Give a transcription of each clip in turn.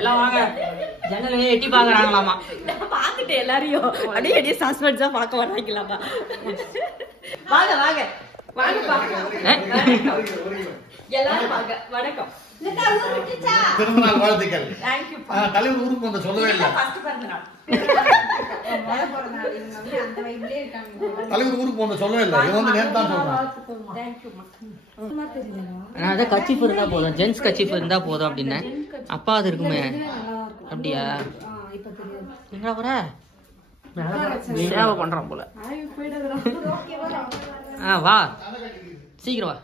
எல்லாம் வாங்க. ஜன்னலே எட்டி பாக்குறாங்களாமா. நான் பாத்துட்டேன் எல்லாரையும். அடியே சஸ்பென்ஸா பார்க்க வராங்களாமா. வாங்க வாங்க. வாங்க பாக்க. எல்லாரும் வாங்க. வணக்கம். திருநாள் வாழ்த்துக்கள். Thank you. தலைவர் ஊருக்கு வந்த சொல்லவே இல்லை. ஃபர்ஸ்ட் பிறந்த நாள். தலைவர் ஊருக்கு வந்த சொல்லவே இல்லை. இவன் வந்து நேத்து தான் சொல்றான். Thank you. நான் அதான் கச்சிஃப் இருந்தா போதும், ஜென்ஸ் கச்சிஃப் இருந்தா போதும் அப்படின்னு. அப்பா அது இருக்குமே. அப்படியா? எங்க வர? சேவை பண்றான் போல. வா சீக்கிரம் வா.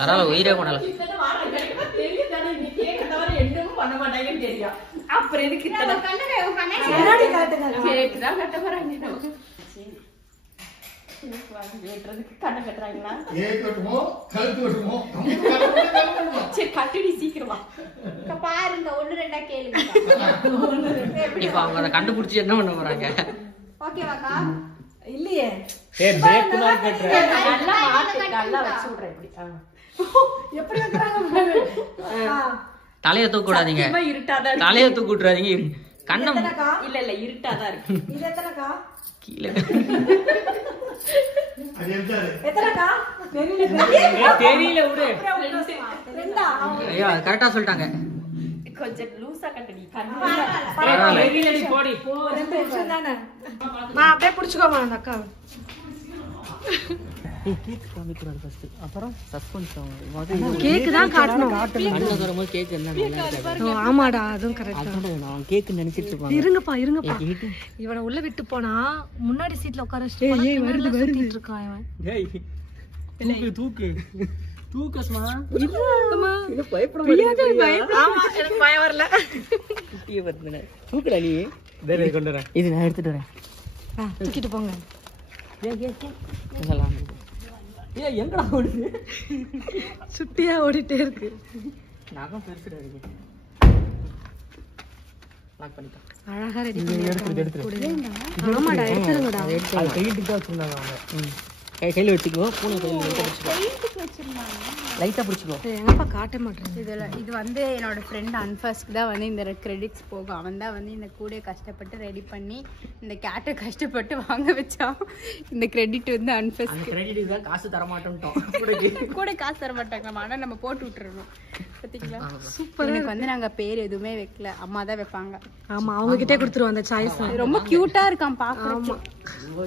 பரவாயில்ல, உயிரே பண்ணல. அப்புறம் எதுக்கு கண்ணை கட்டுறாங்களா? சரி கட்டுடி சீக்கிரமா பாருங்க. 1-2 கேளுங்க. இப்ப அவங்க அதை கண்டுபிடிச்சு என்ன பண்ண போறாங்க? ஓகேவாக்கா? இல்லையே. தலைய தூக்க கூடாதீங்க, தலைய தூக்க விட்டுறாதீங்க. கண்ணம் இல்ல இல்ல இருட்டாதான் இருக்கு. இது எத்தனைக்கா? கீழே தெரியல விடு. ஐயோ கரெக்டா சொல்லிட்டாங்க. கொஞ்சம் லூசா கட்டடி. போடி அப்படியே புடிச்சுக்கோமா அந்த அக்கா. கேக் காமிக்கிறாரு ஃபர்ஸ்ட், அப்புறம் சஸ்பென்ஸ் கேக் தான் காட்டணும். கண்ணு தரம்போது கேக் என்ன நல்லா இருக்காது. ஆமாடா அதுவும் கரெக்ட். அதான் நான் கேக் நினைச்சிட்டு இருப்பாங்க. இருங்கப்பா இவனை உள்ள விட்டு போனா முன்னாடி சீட்ல உட்கார வச்சிட்டு வருது இருக்கான் இவன். டேய் தூக்கு தூக்கஸ்மா. இல்லம்மா இது பயப்படாத. ஆமா எனக்கு பயம் வரல. குட்டியே வருதுனே. தூக்குடா நீ. டேய் கொண்டு வரேன். இது நான் எடுத்துட்டு வரேன். தூக்கிட்டு போங்க. இதெல்லாம் எங்கடா ஓடுது? சுட்டியா ஓடிட்டே இருக்கு. நகம் பெருசுடா இருக்கு. லாக் பண்ணிட்டேன். அழகா ரெடி பண்ணி எடுத்துடு. ஆமாடா எடுத்துருங்கடா. அது பெயிண்ட் தான் வச்சிருந்தாங்க அவங்க. கையில வச்சுக்கோ. பூனை கையில வச்சுக்கோ. பெயிண்ட் வச்சிருந்தாங்க. லைட்டா பிடிச்சுக்கோ. எங்கப்பா காட்ட மாட்டேன். இது வந்து என்னோட ஃப்ரெண்ட் அன்ஃபஸ்க்கு தான் வந்து இந்த கிரெடிட்ஸ் போகும். அவன் தான் வந்து இந்த கூடையை கஷ்டப்பட்டு ரெடி பண்ணி இந்த கேட்டை கஷ்டப்பட்டு வாங்க வச்சான். இந்த கிரெடிட் வந்து அன்ஃபஸ்க்கு. அந்த கிரெடிட் தான் காசு தர மாட்டோம்ட்டோம். கூட காசு தர மாட்டாங்க. ஆனா நம்ம போட்டு விட்டுறணும். பாத்தீங்களா? சூப்பர். எனக்கு வந்து நாங்க பேர் எதுவுமே வைக்கல, அம்மா தான் வைப்பாங்க. ஆமா அவங்க கிட்டே கொடுத்துருவோம் அந்த சாய்ஸ். ரொம்ப கியூட்டா இருக்கான் பாக்க.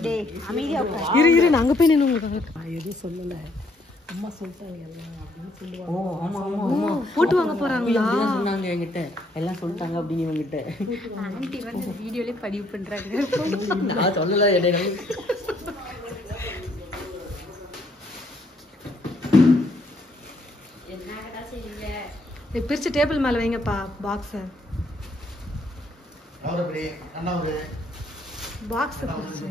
டேய் அமைதியா இரு நாங்க போய் நின்னு உங்களுக்கு நான் எதுவும் சொல்லல. அம்மா சொல்லிட்டாங்க எல்லாம் அப்படின்னு சொல்லுவாங்க. ஓ ஆமா ஆமா ஆமா போட்டு வாங்க போறாங்களா சொன்னாங்க என்கிட்ட. எல்லாம் சொல்லிட்டாங்க அப்படின்னு இவங்கிட்ட. ஆன்ட்டி வந்து வீடியோலயே பதிவு பண்றாங்க. நான் சொல்லல. என்னடா செய்றீங்க? இத பிரிச்சு டேபிள் மேல வைங்கப்பா பாக்ஸ். அவரே அண்ணாவுக்கு பாக்ஸ் பிரிச்சு.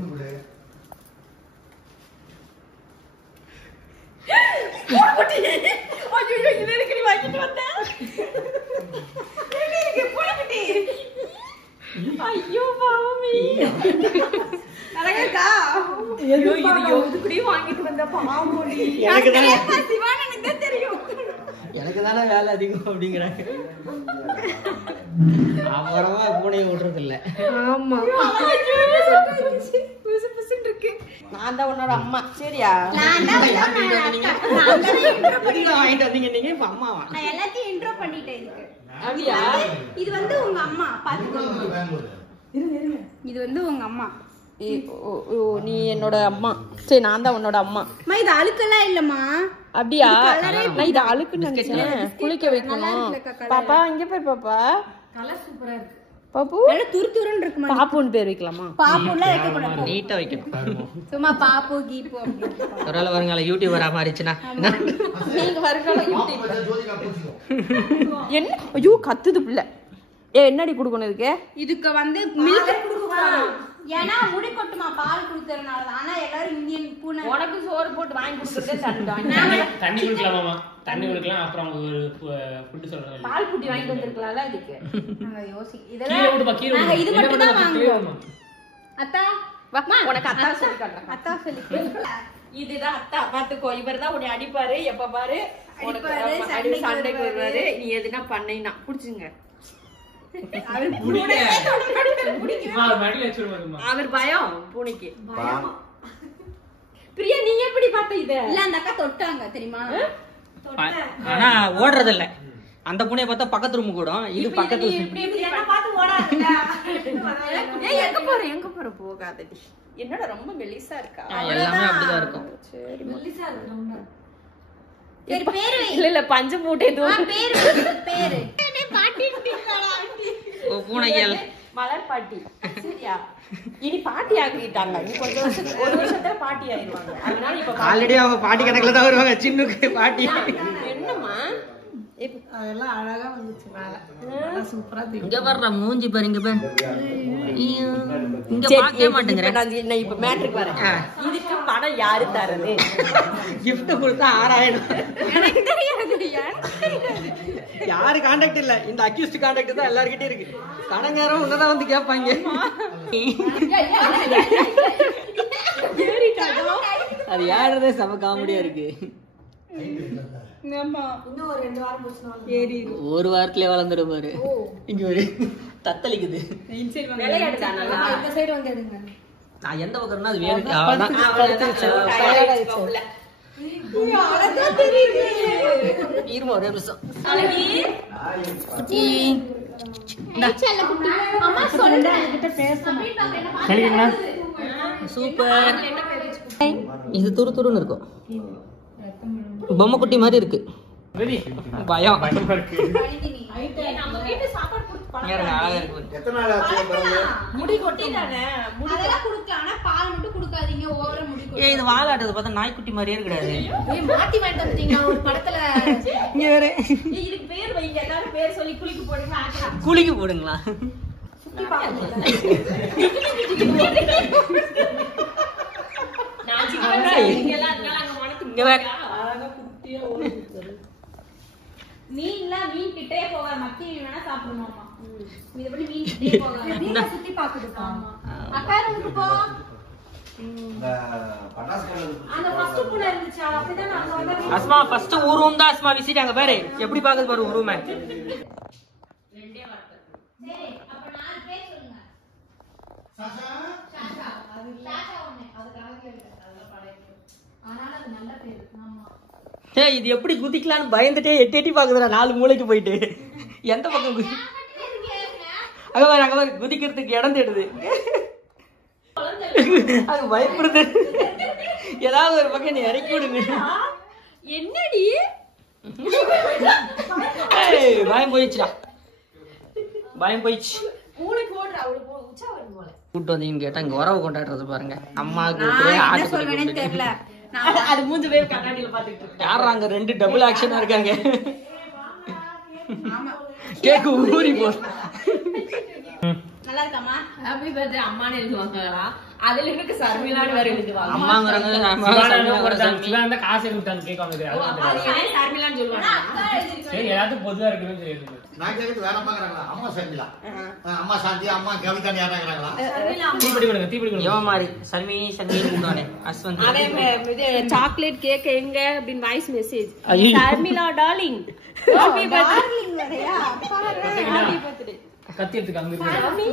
ஐயோ இது எனக்கு நீ வாங்கிட்டு வந்த. எனக்கு போடுடி. ஐயோ பாவமே. அழகா ஐயோ இது எதுக்குடி வாங்கிட்டு வந்த பாவமோடி. எனக்கு தான் சிவான எனக்கு தெரியும். எனக்கு தானே வேலை அதிகம் அப்படிங்கிறாங்க. அப்புறமா பூனையை விடுறது இல்ல. ஆமா புசு புசுன்னு இருக்கு. நான் தான் உன்னோட அம்மா. சரியா? நான் தான் வாங்கிட்டு வந்தீங்க நீங்க. இப்ப அம்மாவா? நான் எல்லாத்தையும் இன்ட்ரோ பண்ணிட்டேன். இதுக்கு அப்படியா? இது வந்து உங்க அம்மா பாத்துக்கோங்க. இது வந்து உங்க அம்மா. நீ என்னோட அம்மா. சரி நான் தான் உன்னோட அம்மா. அம்மா இது அழுக்கெல்லாம் இல்லம்மா. அப்படியா? நான் இது அழுக்குன்னு நினைச்சேன். குளிக்க வைக்கணும். பாப்பா இங்க போய் பாப்பா. கலர் சூப்பரா இருக்கு. பாப்பு நல்ல துருதுருன்னு இருக்குமா? பாப்புன்னு பேர் வைக்கலாமா? பாப்புலாம் வைக்க கூடாது. நீட்டா வைக்கணும். சும்மா பாப்பு கீப்பு அப்படி. ஒருவேளை வருங்கால யூடியூபரா மாறிச்சுன்னா நீங்க வருங்கால என்ன? ஐயோ கத்துது பிள்ளை. என்னடி குடுக்கணும் இதுக்கு? இதுக்கு வந்து மில்க் குடுக்கணும். ஏன்னா முடி கொட்டுமா பால் குடுக்கறனால. ஆனா எல்லாரும் இந்தியன் பூனை. உனக்கு சோறு போட்டு வாங்கி கொடுக்கறதே தண்டம். தண்ணி குடிக்கலாமா? தண்ணி குடிக்கலாம். அப்புறம் ஒரு ஃபுட் சொல்றாங்க. பால் குட்டி வாங்கி வந்திருக்கலாம்ல இதுக்கு. நாங்க யோசி கீழ இதெல்லாம் விடுப்பா கீழ. நாங்க இது மட்டும் தான் வாங்குவோம். அத்தா வா உனக்கு அத்தா சொல்லி காட்டுறேன். அத்தா சொல்லி இதுதான் அத்தா பாத்துக்கோ, இவர் தான் உன்னை அடிப்பாரு, எப்ப பாரு சண்டைக்கு வருவாரு. நீ எதுனா பண்ணீங்கன்னா புடிச்சுங்க. அவர் பயம் பூனைக்கு. பிரியா நீங்க எப்படி பார்த்த இத? இல்ல அந்த அக்கா தொட்டாங்க தெரியுமா? ஆனா ஓடுறது இல்ல. அந்த பூனைய பார்த்தா பக்கத்து ரூம் கூட இது பக்கத்து எங்க போற போகாதடி. என்னடா ரொம்ப மெலிசா இருக்கா? எல்லாமே அப்படிதான் இருக்கும். சரி மெல்லிசா இருக்கு ரொம்ப. சரி பேர் வை. இல்ல பஞ்சு மூட்டை பேரு பாட்டி ஓ பூனைகள் மலர் பாட்டி. சரியா? இனி பாட்டி ஆக்கிட்டாங்க. நீ கொஞ்சம் ஒரு வருஷத்துல பாட்டி ஆயிடுவாங்க. அதனால இப்ப ஆல்ரெடி அவங்க பாட்டி கணக்குல தான் வருவாங்க. சின்னுக்கு பாட்டி என்னம்மா அதெல்லாம் அழகா வந்துச்சு மேல. சூப்பரா இங்க வர்ற மூஞ்சி பாரு. இங்க பாரு. இங்க பார்க்கவே மாட்டேங்கற. நான் இப்ப மேட்ருக்கு வரேன். இதுக்கு பணம் யாரு தரது? gift கொடுத்தா 6000. எனக்கு தெரியாது. யாரு கான்டாக்ட் இல்ல. இந்த அக்யூஸ்ட் கான்டாக்ட் தான் எல்லார்கிட்டயும் இருக்கு. கடங்காரம் உன்னதான் வந்து கேட்பாங்க. அது யாருதே செம காமெடியா இருக்கு. இன்னும் ஒரு 2 வாரம் போச்சுனா ஒரு வாரத்திலே வளர்ந்துடும் பாரு. இங்க ஒரு தத்தளிக்குது. விளையாடுதானே இந்த சைடு வந்து எடுங்க. நான் எந்த பக்கம்னா அது வேணும். இருமா ஒரே நிமிஷம். சூப்பர். இது துரு துருன்னு இருக்கும். பொம்மை குட்டி மாதிரி இருக்கு. பயம் அழகா இருக்கு. எத்தனை நாள் ஆச்சு பிறந்து? முடி கொட்டிட்டானே. அதெல்லாம் குடுக்கலாம். ஆனா பால் மட்டும் குடுக்காதீங்க. ஓவரா முடி கொட்டி. இது வாலாட்டது பார்த்தா நாய்க்குட்டி மாதிரியே கிடையாது. மாத்தி வாங்கிட்டு வந்துட்டீங்க ஒரு படத்துல. இங்க வேற இதுக்கு பேர் வைங்க. எல்லாரும் பேர் சொல்லி குளிக்கு போடுங்க. குளிக்கு போடுங்களா? நான் சின்ன வயசுல எல்லாம் அதனால அங்க மனக்கு மீன் கிட்டே போகாத. மத்தி வேணா சாப்பிடணுமா? இதுபடி மீன் கிட்டே போகாத. சுத்தி பாக்குதுப்பா. அக்கா ரூமுக்கு போ. இந்த பட்டாசு அந்த ஃபர்ஸ்ட் பூனை இருந்துச்சு. அது அப்படிதான் அங்க வந்து அஸ்மா ஃபர்ஸ்ட் ஒரு ரூம் தான் அஸ்மா விசிட். அங்க பாரு எப்படி பாக்குது பாரு ரூம். ரெண்டே வார்த்தை. சரி அப்ப 4 பேர் சொல்லுங்க. சாஷா சாஷா அது சாஷா ஒண்ணு அது கணக்கு இல்ல. அதெல்லாம் படைக்கு. ஆனால அது நல்ல பேர். ஆமா. ஏய் இது எப்படி குதிக்கலாம்னு பயந்துட்டே எட்டி பாக்குதுடா 4 மூலைக்கு போயிட்டு. எந்த பக்கம் அங்க பாரு குதிக்கிறதுக்கு இடம் தேடுது. அது பயப்படுது. ஏதாவது ஒரு பக்கம் நீ இறக்கி விடுங்க. என்னடி பயம் போயிடுச்சுடா. பயம் போயிடுச்சு. பூனைக்கு ஓடுற அவளுக்கு உச்சா வரும் போல. கூட்டு வந்தீங்கன்னு கேட்டா இங்க உறவு கொண்டாடுறது பாருங்க. அம்மாவுக்கு ஆட்டு தெரியல. அது மூஞ்சு வேவ் கண்ணாடியில பாத்துட்டு இருக்கேன். யாரா அங்க 2 டபுள் ஆக்ஷனா இருக்காங்க. கேக்கு ஊறி போ. நல்லா இருக்காமா? ஹாப்பி பர்த்டே அம்மான்னு எழுதுவாங்களா? அதுல இருக்கு சர்மிலான்னு வேற எழுதுவாங்க. அம்மாங்கறாங்க. அந்த காசு எடுத்தாங்க கேக் வாங்குது. அது ஏன் சர்மிலான்னு சொல்லுவாங்க? சரி எல்லாத்துக்கும் பொதுவா இருக்குன்னு தெரியுது. நான் கேக்குது வேற பாக்குறாங்களா? அம்மா சர்மிளா, அம்மா சாந்தி, அம்மா கவிதான்னு யாராங்கறாங்களா? தீப்படி கொடுங்க. எவ மாதிரி சர்மி சங்கீத் கூடானே அஸ்வந்த். அவன் இது சாக்லேட் கேக் எங்க அப்படிን வாய்ஸ் மெசேஜ். ஐயோ. Sharmila darling happy birthday. வரையா ஹாப்பி பர்த்டே கத்தி எடுத்து அங்க இருக்கு. சாமி.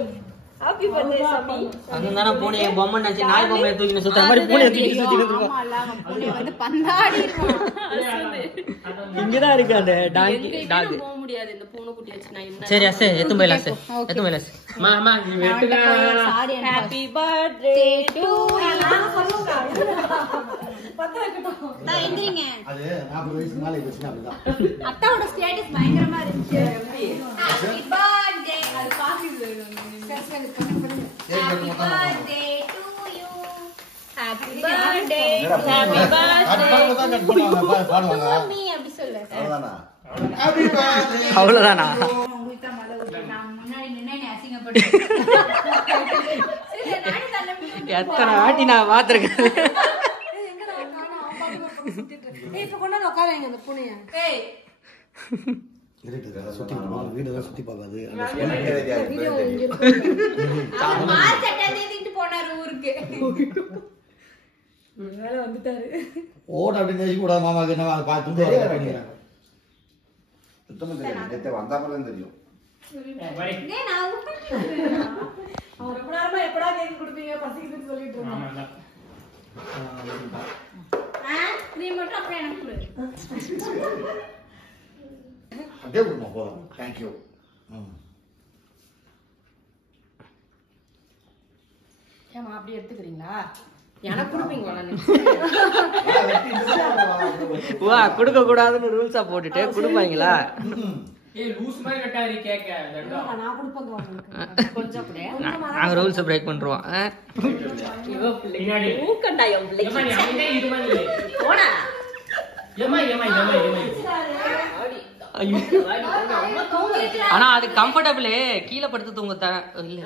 ஹாப்பி பர்த்டே சாமி. அதுதான பூனைய பொம்மை நினைச்சு நாய் பொம்மையை தூக்கி சுத்த மாதிரி பூனையை தூக்கி சுத்திட்டு ஆமா இல்ல அவன் புள்ளை வந்து பந்தாடிடுவான். இங்கதான் இருக்கு அந்த டாங்கி டாக். போக முடியாது இந்த பூனை குட்டி வச்சு நான் என்ன. சரி அசே எத்தும் போயிலாஸ் எத்தும் போயிலாஸ். அம்மா நீ வெட்டுடா. சாரி ஹாப்பி பர்த்டே டு நான் எந்திரிங்க. அது 40 வயசு மேல இருந்துச்சுன்னா அப்படிதான். அத்தாவோட ஸ்டேட்டஸ் பயங்கரமா இருந்துச்சு. ஹாப்பி பர்த்டே அது பாக்குது. சரி சரி பண்ணுங்க. Happy birthday to you. Happy birthday happy happy தான் கட் பண்ணுவாங்க பாடுவாங்க. மீ அப்படி சொல்லு. அவ்வளவுதானா? Happy birthday. அவ்வளவுதானா? உங்களுக்கு தான் மழை ஊத்தி நான் முன்னாடி நின்னு நீ அசிங்கப்படுறேன். சரி நானே தள்ளி எத்தனை வாட்டி நான் பாத்துருக்கேன். இப்ப கொண்டாந்து உட்காருங்க இந்த பூனைய. ஏய் வீடுதான் சுத்தி பார்க்காது. அவர் மார்ச் 8ஆம் தேதிக்கு போனாரு ஊருக்கு. மேல வந்துட்டாரு. ஓட அப்படி நேசி கூட மாமாக்கு என்ன பார்த்து சுத்தமா தெரியும் வந்தாமலாம் தெரியும். அவர் ரொம்ப நேரமா எப்படா கேக் கொடுப்பீங்க பசிக்குதுன்னு சொல்லிட்டு இருந்தாங்க. நீ மட்டும் அப்படியே எனக்கு கொடு. அப்படியே கொடுமா போதும். தேங்க்யூ. ஏமா அப்படியே எடுத்துக்கிறீங்களா? எனக்கு கொடுப்பீங்களா? வா கொடுக்க கூடாதுன்னு ரூல்ஸா போட்டுட்டு கொடுப்பாங்களா? லூஸ் மாதிரி கட்டாரி கேக்க நான் கொடுப்பேங்க உங்களுக்கு. கொஞ்சம் அப்படியே நாங்க ரூல்ஸ் பிரேக் பண்றோம். இவ பிள்ளை ஊக்கண்டா என் பிள்ளை. ஏமா நீ அமைதியா இரு மாதிரி. போடா. ஏமா ஆனா அது கம்ஃபர்டபிளே, கீழே படுத்து தூங்க இல்ல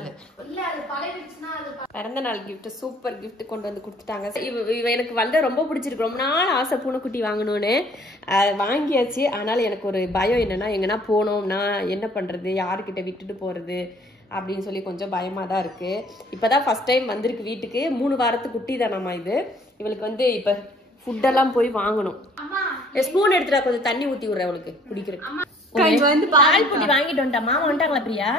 இல்ல அது பழகிடுச்சுனா அது பிறந்த நாள் கிஃப்ட் சூப்பர் கிஃப்ட் கொண்டு வந்து கொடுத்துட்டாங்க. இவ எனக்கு வந்து ரொம்ப பிடிச்சிருக்கு. ரொம்ப நாள் ஆசை பூனைக்குட்டி வாங்கணும்னு வாங்கியாச்சு. ஆனாலும் எனக்கு ஒரு பயம் என்னன்னா எங்கன்னா போனோம்னா என்ன பண்றது, யாருக்கிட்ட விட்டுட்டு போறது அப்படின்னு சொல்லி கொஞ்சம் பயமா தான் இருக்கு. இப்பதான் ஃபர்ஸ்ட் டைம் வந்திருக்கு வீட்டுக்கு. 3 வாரத்து குட்டி தானாமா இது. இவளுக்கு வந்து இப்ப ஃபுட்டெல்லாம் போய் வாங்கணும். ஸ்பூன் எடுத்துட்டா கொஞ்சம் தண்ணி ஊத்தி விடுறேன் அவளுக்கு குடிக்கிறேன். வந்து பால் புட்டி வாங்கிட்டு வந்துட்டா. மாமா வந்துட்டாங்களா பிரியா?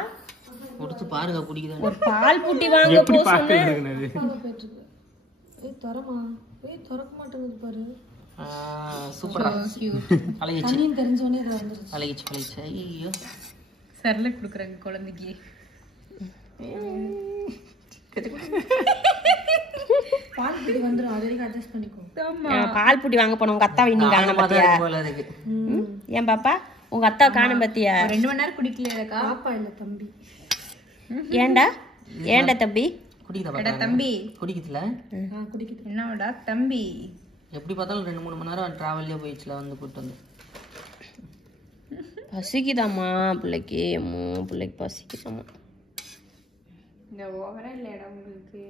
கொடுத்து பாருங்க குடிக்குதா. ஒரு பால் புட்டி வாங்க போ சொன்னேன். தரமா திறக்க மாட்டேங்குது பாரு. சூப்பரா அழகிச்சு. தண்ணியும் தெரிஞ்சோடனே இதை வந்துருச்சு. அழகிச்சு. ஐயோ சரல குடுக்குறாங்க குழந்தைக்கு. பால் புட்டி வந்துரும். அது வரைக்கும் அட்ஜஸ்ட் பண்ணிக்கோ. பால் புட்டி வாங்க போனோம். உங்க அத்தாவை நீங்க காண பாத்தியா? ஏன் பாப்பா உங்க அத்தா காண பாத்தியா? 2 மணி நேரம் குடிக்கல. பாப்பா இல்ல தம்பி. ஏண்டா தம்பி குடிக்குதா? தம்பி குடிக்குதுல. குடிக்குது. என்னடா தம்பி எப்படி பார்த்தாலும் 2-3 மணி நேரம் டிராவல்லே போயிடுச்சுல வந்து கூட்டு வந்து. பசிக்குதாம்மா பிள்ளைக்கு. பிள்ளைக்கு பசிக்குதாம்மா. இந்த ஓவரா இல்லடா உங்களுக்கு.